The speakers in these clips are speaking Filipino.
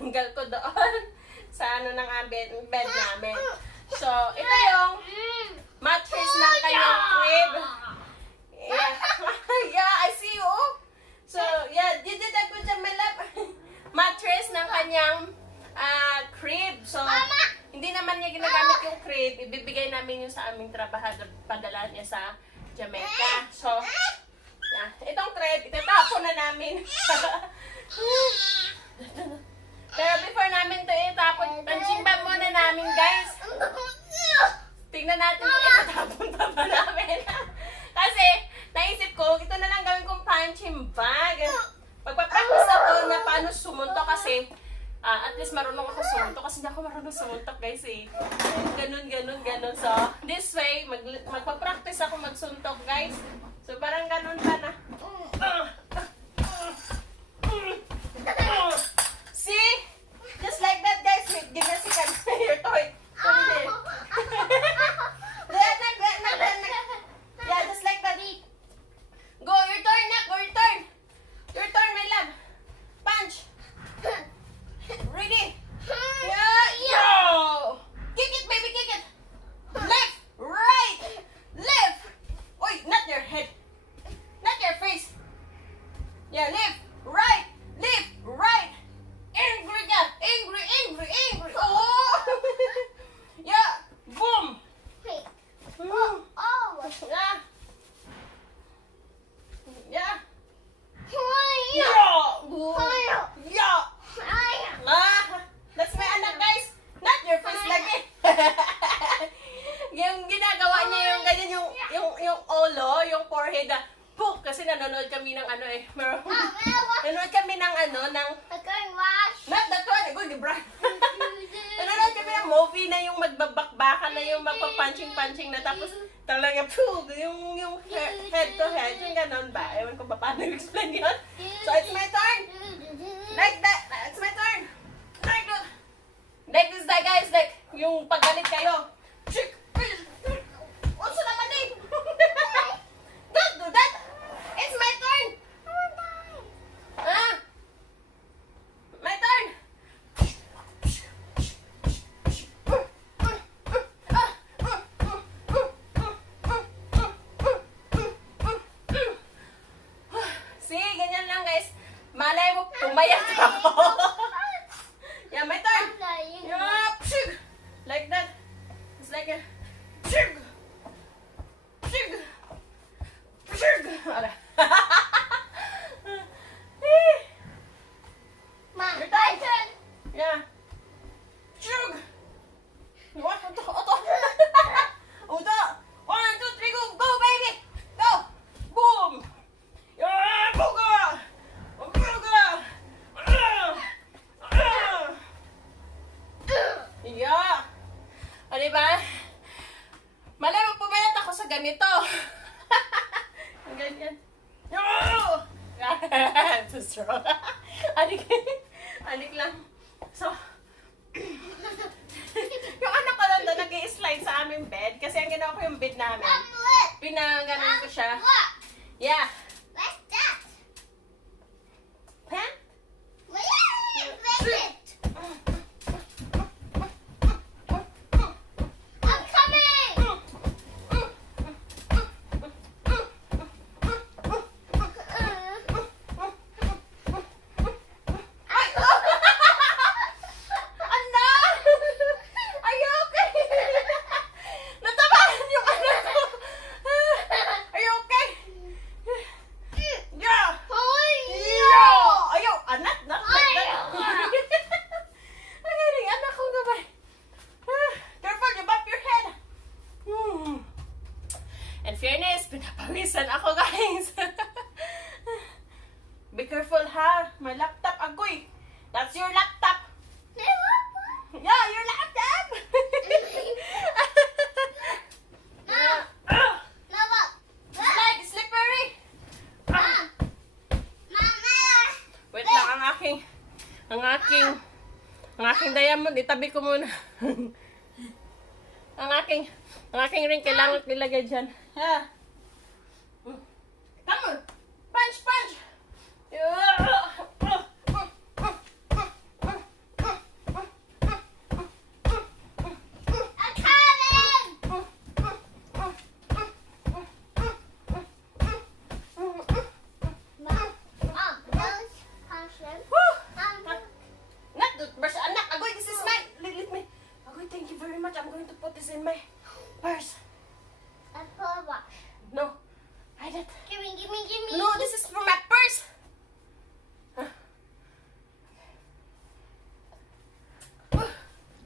tinanggal ko doon sa ano ng bed namin. So, ito yung mattress ng kanyang crib. Yeah, yeah, I see you. So, yeah, you did a good job, my love. Mattress ng kanyang crib. So, hindi naman niya ginagamit yung crib. Ibibigay namin yun sa aming trabahador. Padala niya sa Jamaica. So, yeah, itong crib, itatapon na namin. Pero before namin ito itapon, punching bag muna namin, guys. Tingnan natin kung itatapon pa ba namin. Kasi, naisip ko, ito na lang gawin kong punching bag. Pagpapractice ako na paano sumunto kasi at least marunong ako sumunto kasi hindi ako marunong sumuntok, guys eh. Ganun. So, this way, magpapractice ako magsuntok, guys. So, parang ganun pa na. See? Just like that, guys. Give us your toy. Yeah, just like that. Go, your turn, Nak. Go, your turn. Your turn, my love. Punch. Ready? Yeah, yo! Kick it, baby, kick it. Left, right, left. Oi, not your head. Not your face. Yeah, left, right, right. Angry ka. Angry. Oh! Yeah, boom. Yeah. Yeah. That's my anak, guys. Not your face lagi. Yung ginagawa niya yung ganyan yung ulo, yung forehead na pook kasi nanonood kami ng ano eh. Nanonood kami ng ano ng not that one, good, bro. Nanonood kami ng movie na yung magbabakbakan na yung magpa-punching na tapos talaga pook yung head to head yung ganon ba? Ewan ko ba paano i-explain yun. So it's my turn. Like that. It's my turn. Like that. Like this, guys. Like yung paggalit kayo. What's naman eh? Don't do that. It's my turn. My turn. See, ganyan lang, guys. Malay mo, pumayat ako. Yeah, my turn. Yeah, pshig. Like that. It's like a pshig. Pshig. Pshig. Ara. Your turn. Yeah. Pshig. What? Oto. Oto. 1, 2, 3, go. Go, baby. Go. Boom. Yeah, buga. Yeah. O, diba? Malay mo, pumayat ako sa ganito. Ang ganyan. No! Too strong. Anik lang. So, yung anak ko lang doon nag-i-slide sa aming bed kasi ang ginawa ko yung bed namin. Pinaganon ko siya. Yeah. What's that? Huh? Where is it? I'm coming! Ano? Are you okay? Natabahan yung anak ko. Are you okay? Yeah. Yeah. Ayaw, anak. Not like that. Ang galing, anak ko gabay. Careful, you bump your head. In fairness, pinapawisan ako, guys. Be careful, ha? My laptop, agoy. That's your laptop. Yeah, your laptop. Yeah. Slide, slippery. Wait lang, ang aking diamond, itabi ko muna. ang aking ring, kailangan ilagay dyan. Yeah. Come on. Punch.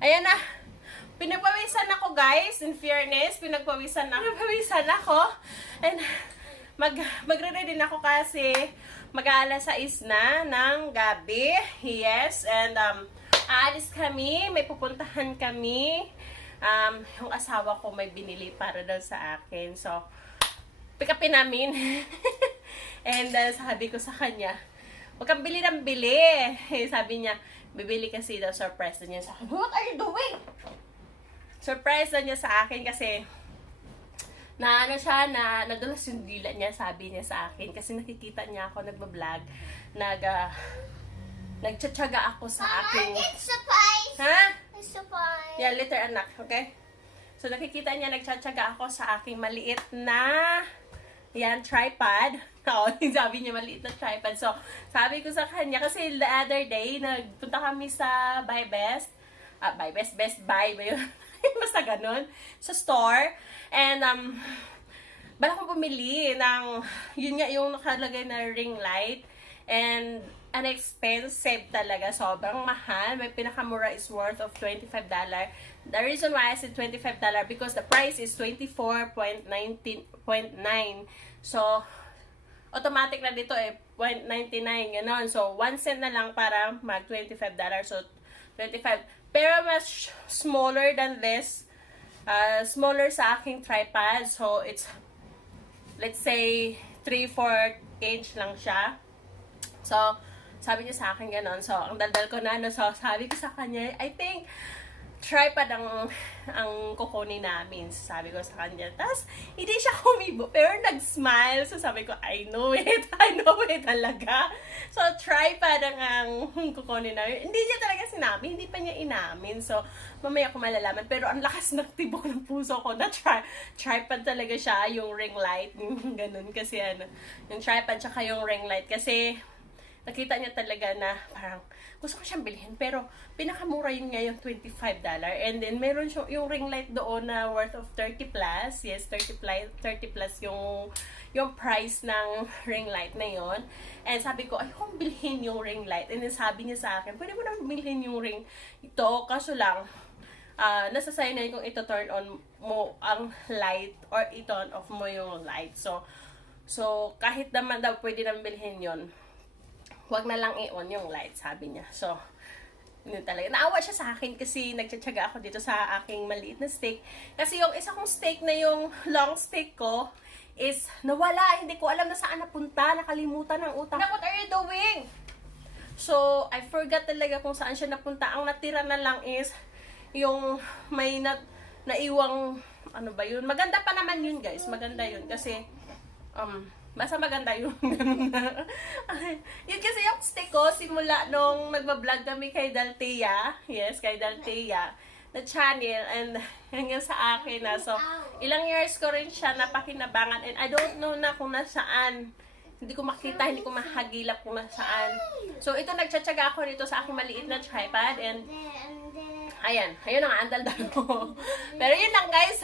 Ayan na. Pinagpawisan ako, guys. In fairness, pinagpawisan ako. And magre-ready din ako kasi mag-aalas 6 na ng gabi. Yes. And aalis kami. May pupuntahan kami. Yung asawa ko may binili para daw sa akin. So, pick upin namin. And sabi ko sa kanya, huwag kang bili ng bili. Sabi niya, bibili kasi daw, surprise na niya sa akin. What are you doing? Surprise na niya sa akin kasi na ano siya, na nadulas yung dila niya, sabi niya sa akin. Kasi nakikita niya ako nagbablog, nagtsatsaga ako sa aking... It's surprise. Ha? It's surprise. Yeah, later anak, okay? So nakikita niya, nagtsatsaga ako sa aking maliit na tripod. Oo, sabi niya maliit na tripod. So, sabi ko sa kanya, kasi the other day, nagpunta kami sa Best Buy ba yun? Basta ganun. Sa store. And, bala kong bumili ng, yun nga yung nakalagay na ring light. And, an expensive talaga. Sobrang mahal. May pinakamura is worth of $25. The reason why I said $25 because the price is 24.9. So, automatic na dito $0.99, gano'n. So, 1 cent na lang para mag $25. So, 25. Pero mas smaller than this. Smaller sa aking tripod. So, it's, let's say, 3/4 inch lang siya. So, sabi niya sa akin gano'n. So, ang daldal ko na, so, sabi ko sa kanya, I think, tripod ang kukunin namin. So, sabi ko sa kanya. Tapos, hindi siya kumibo, pero nag-smile. So, sabi ko, I know it talaga. So, tripod ang kukunin namin. Hindi niya talaga sinabi, hindi pa niya inamin. So, mamaya ko malalaman. Pero, ang lakas ng tibok ng puso ko na tripod talaga siya, yung ring light. Ganun kasi, yung tripod tsaka yung ring light. Kasi, nakita niya talaga na parang gusto ko siyang bilhin, pero pinakamura yun nga yung $25. And then, meron siya, yung ring light doon na worth of 30 plus. Yes, 30 plus yung price ng ring light na yon. And sabi ko, ayokong bilhin yung ring light. And then sabi niya sa akin, pwede mo na bilhin yung ring ito, kaso lang, nasa sa'yo na yun kung ito turn on mo ang light or i-turn off mo yung light. So kahit naman daw pwede nang bilhin yon, huwag na lang i-on yung light, sabi niya. So, yun talaga. Naawa siya sa akin kasi nagtsatsaga ako dito sa aking maliit na steak. Kasi yung isa kong steak na yung long steak ko is nawala. Hindi ko alam na saan napunta. Nakalimutan ng utak. What are you doing? So, I forgot talaga kung saan siya napunta. Ang natira na lang is yung may naiwang, ano ba yun? Maganda pa naman yun, guys. Maganda yun kasi, basta maganda yun. Yun kasi yung steak ko, simula nung nagbablog kami kay Daltea. Yes, kay Daltea. Na channel. And hanggang sa akin na. So, ilang years ko rin siya napakinabangan. And I don't know na kung nasaan. Hindi ko makita, hindi ko mahagilap kung nasaan. So, ito nagtsatsaga ako dito sa aking maliit na tripod. And ayan ang andal-dal ko. Pero yun lang, guys,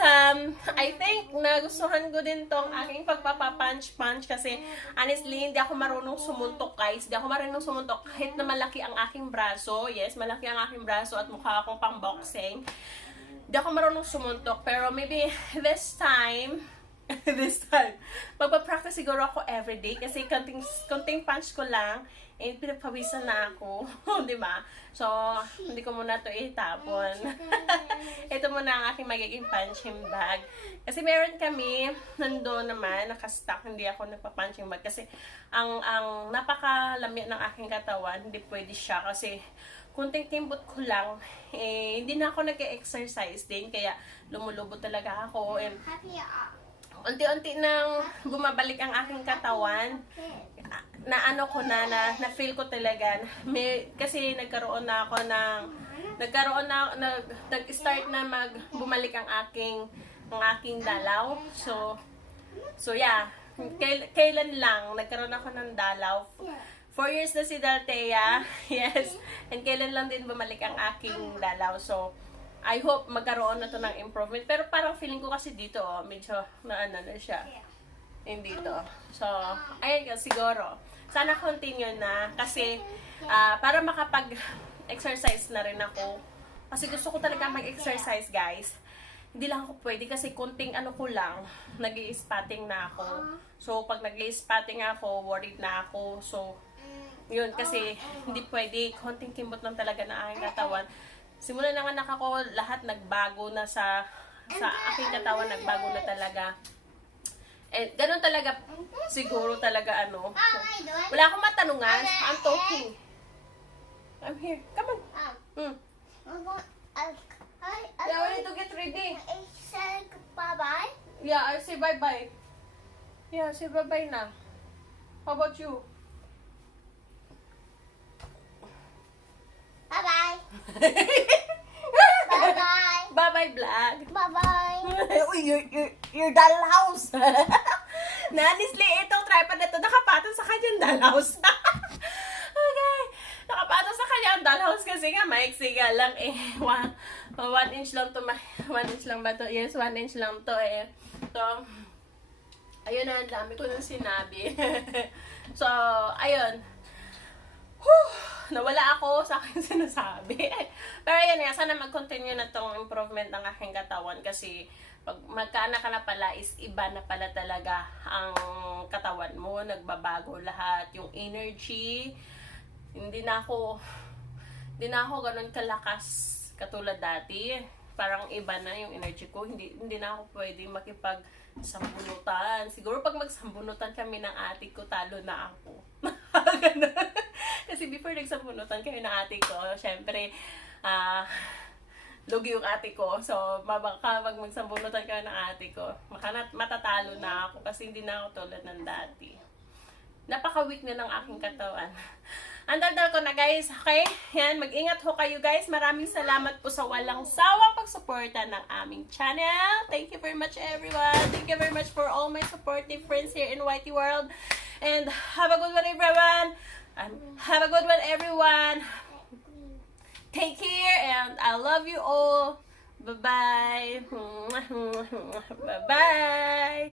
I think nagustuhan ko din tong aking pagpapapunch-punch kasi honestly, hindi ako marunong sumuntok, guys. Hindi ako marunong sumuntok kahit na malaki ang aking braso. Yes, malaki ang aking braso at mukha akong pang-boxing. Hindi ako marunong sumuntok, pero maybe this time, magpa-practice siguro ako everyday kasi konting punch ko lang, pinagpawisan na ako. Diba? So, hindi ko muna to itapon. Ito muna ang aking magiging punching bag. Kasi meron kami, nandoon naman, nakastock, hindi ako nagpa-punching bag. Kasi, ang napakalami ng aking katawan, hindi pwede siya. Kasi, kunting timbot ko lang, hindi na ako nag-exercise din. Kaya, lumulubo talaga ako. And, unti-unti nang bumabalik ang aking katawan, na-feel ko talaga, kasi nag-start na bumalik ang aking dalaw. So yeah, kailan lang, nagkaroon ako ng dalaw. 4 years na si Daltea, yes, and kailan lang din bumalik ang aking dalaw. So, I hope magkaroon na to ng improvement. Pero parang feeling ko kasi dito, medyo na siya. Hindi dito. So, ayan ka, siguro. Sana continue na. Kasi, para makapag-exercise na rin ako Kasi gusto ko talaga mag-exercise, guys. Hindi lang ako pwede kasi konting ano ko lang, nag-i-spotting na ako. So, pag nag-i-spotting ako, worried na ako. So, yun, kasi hindi pwede. Konting kimbot lang talaga na aking katawan. Simula ng anak ako, lahat nagbago na sa aking katawan, nagbago na talaga. Eh, ganun talaga, siguro talaga ano. So, wala akong matanungan. I'm talking. I'm here. Come on. Yeah, we need to get ready. Say bye-bye. Yeah, I say bye-bye. Yeah, say bye-bye na. How about you? Bye-bye. Bye-bye. Bye-bye, vlog. Bye-bye. Uy, your dollhouse. Honestly, itong tripod na ito, nakapatong sa kanyang dollhouse. Okay. Nakapatong sa kanyang dollhouse kasi nga, maiksi nga lang eh. 1 inch lang to. 1 inch lang ba to? Yes, 1 inch lang to eh. So, ayun na, ang dami ko nang sinabi. So, ayun. Whew, nawala ako sa aking sinasabi. Pero yan nga, sana mag-continue na tong improvement ng aking katawan kasi pag magkaanak ka na pala is iba na pala talaga ang katawan mo, nagbabago lahat, yung energy, hindi na ako ganun kalakas katulad dati. Parang iba na yung energy ko, hindi na ako pwedeng makipagsambunutan. Siguro pag magsambunutan kami ng ate ko, talo na ako. Ganun. Kasi before nagsambunutan kami ng ate ko, syempre, lugi yung ate ko. So, baka pag magsambunutan kami ng ate ko, matatalo na ako kasi hindi na ako tulad ng dati. Napaka-weak na ng aking katawan. Andaldal ko na, guys. Okay? Yan, mag-ingat ho kayo, guys. Maraming salamat po sa walang sawang pagsuporta ng aming channel. Thank you very much, everyone. Thank you very much for all my supportive friends here in Whitey World. And have a good one, everyone. Have a good one, everyone. Take care, and I love you all. Bye-bye. Bye-bye.